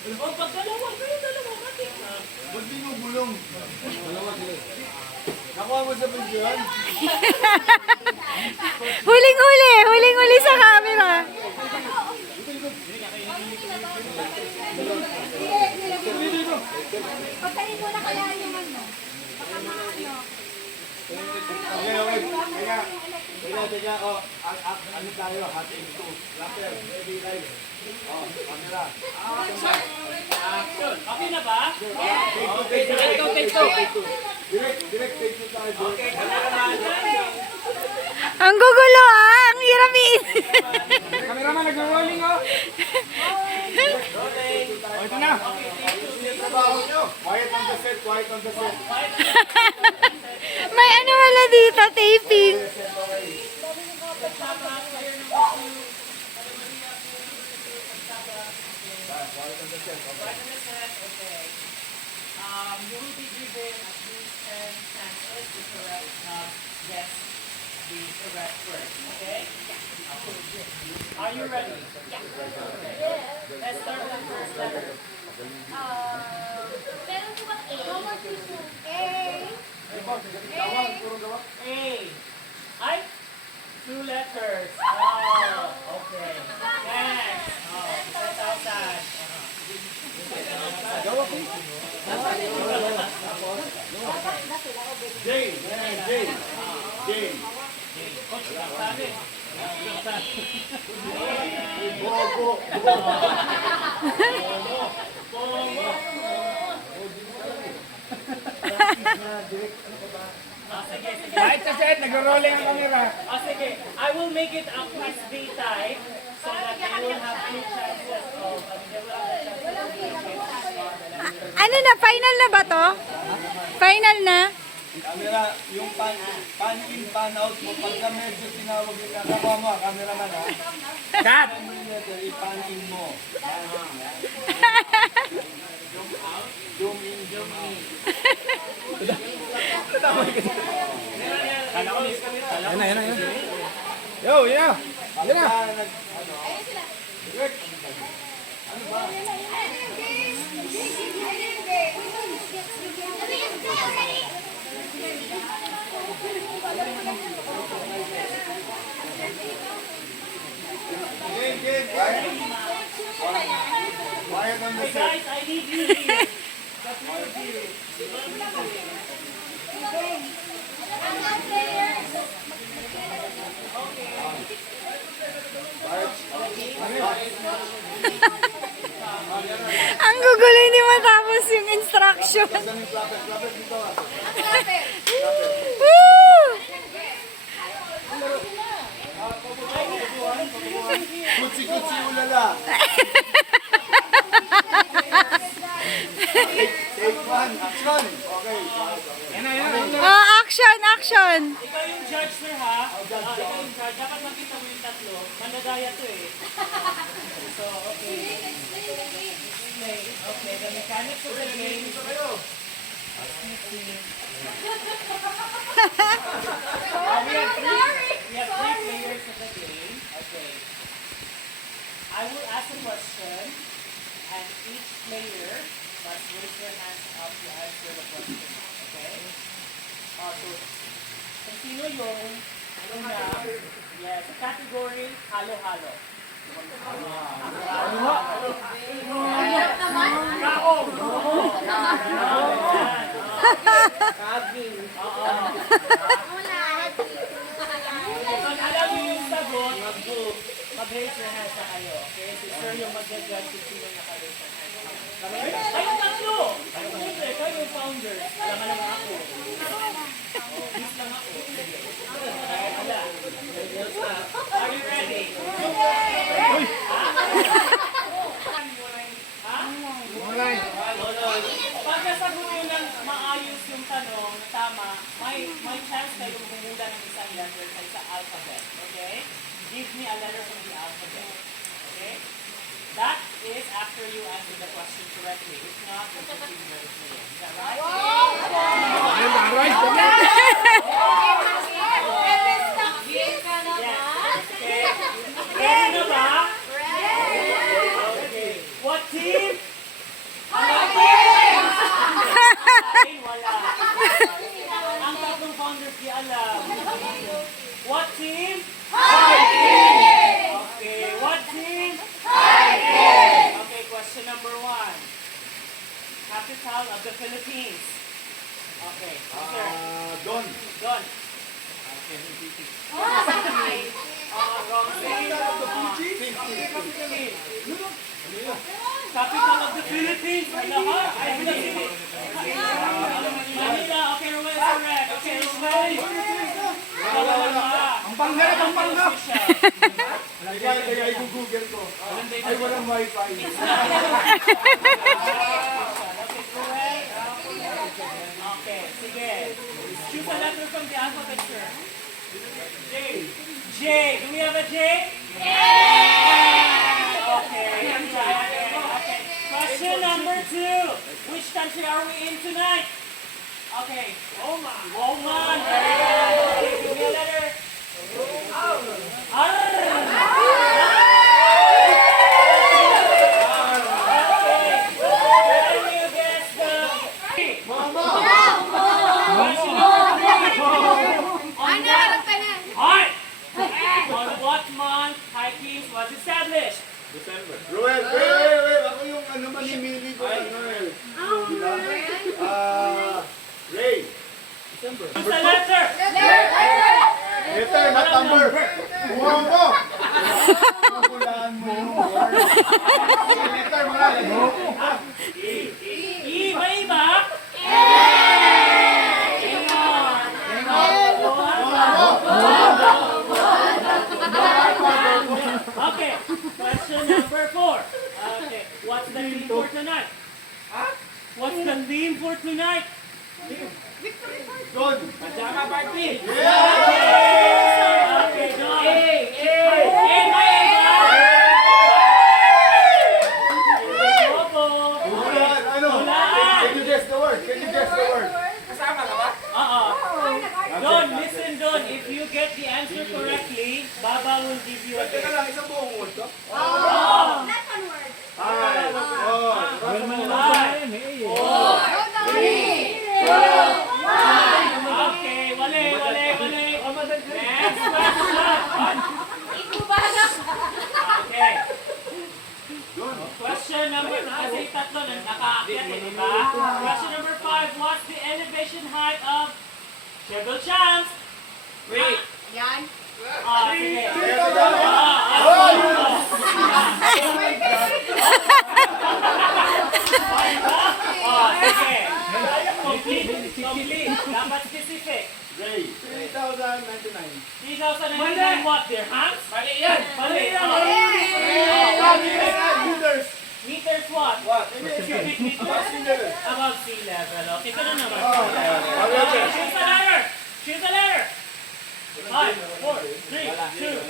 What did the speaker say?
O, pag dalawa, kayo dalawa, matik na. Ba't binubulong? Dalawa sila. Nakuha mo sa video yan? Huling-huli sa camera. Pagkain mo na kaya yung ano. Baka maano. Teka. Oh, ano tayo? Hot and two. Rapper, ready, live. Oh, camera. Action. Okay na ba? Take two. Direct, take two tayo. Okay, cameraman. Ang gugulo Ang hirap Cameraman, nag-rolling oh. Rolling. Oh, ito na. Trabaho nyo. Quiet on the set. May ano wala dito, taping. You will be given at least 10 chances to correct, guess the correct word. Okay? Are you ready? Yeah. Let's start with the first letter. Meron po ba A? A. Ay? 2 letters. Oh, okay. Next. Oh, 10,000. J. Sabi. Sige. Kahit sa set, nag-rolling ang camera. Sige. I will make it a quiz B type so that you will have 2 chances of Ano na, final na ba to? Final na? Camera, yung pan in, pan out mo, pagka medyo tinawag yung kakawa mo, cameraman ha. Cut! I-pan in mo. Zoom in. Yan na. Yo, yan na. Direct. Ano ba? Game. Quiet on the Hey set. guys, I need you here. The 2 of you. Ang gugulo, hindi matapos yung instruction. Clapper dito. Woo! Kutsi ulala. Take one. Action. Okay. Oh, action. Ikaw yung judge, sir, ha? Ikaw yung judge. Dapat makita mo yung tatlo. Mandadaya to eh. So, okay. Okay, the mechanics of the game. We have 3 players of the game. Okay. I will ask a question, and each player must raise their hands up to answer the question. Okay? So, kung sino yung una, yes, category, halo-halo. Kung alam niyo yung sagot, mag-raise your hands na kayo. Okay? Si Sir yung mag-judge kung sino naka-raise your hands. Kayong tatlo! Siyempre, kayo yung founder. Alam lang ako. Bis lang ako. Are you ready? Pagka sagot nyo ng maayos yung tanong, tama, may chance kayong humula ng isang letter sa alphabet. Okay? Give me a letter from the alphabet. Okay? That is after you answer the question correctly. If not, you'll continue with me. Is that right? Yes. Okay. Ready na ba? Okay. What team? capital of the Philippines? Okay, answer. Don. Don. Wrong thing. Capital of the Philippines. Manila. Manila. Okay, Ruel is correct. Okay, Ruel. Ang panggap, ang panggap. Kaya i-google ko. Ay, walang wifi. Okay, sige. Choose a letter from the alphabet, sir. J. J. Do we have a J? Okay. Okay. Question number 2. Which country are we in tonight? Okay. Oman. Oman. Very good. Okay, give me a letter. R. On what month hiking was established? December. Ruel, wait. Ako yung ano manimili ko. Ray. December. What's the letter? Letter, not number. Buhaw mo. Pulaan mo yung word. Letter, mga E. May iba? Okay, question number 4. Okay, what's the theme for tonight? What's the theme for tonight? Don. Pajama Party. Yeah! Okay, John. Hey, may iba? Ano? Can you guess the word? Kasama ka ba? Don, listen, Don. If you get the answer correctly, Baba will give you a Teka gift. lang, isang buong word to? Not one word. Okay, wale. Next question. Okay. Question number, kasi tatlo na nakaakyat eh, di ba? Question number 5, what's the elevation height of Jebel Shams? Wait. Yan. Sige. Sige. Complete. Dapat specific. Ray. 3,099. 3,099 what? Dirhams? Mali yan. Meters. Meters what? What? Cubic meters? Above sea level. Okay, ito na naman. Choose a letter. Choose a letter. 5, 4, 3, 2, 1.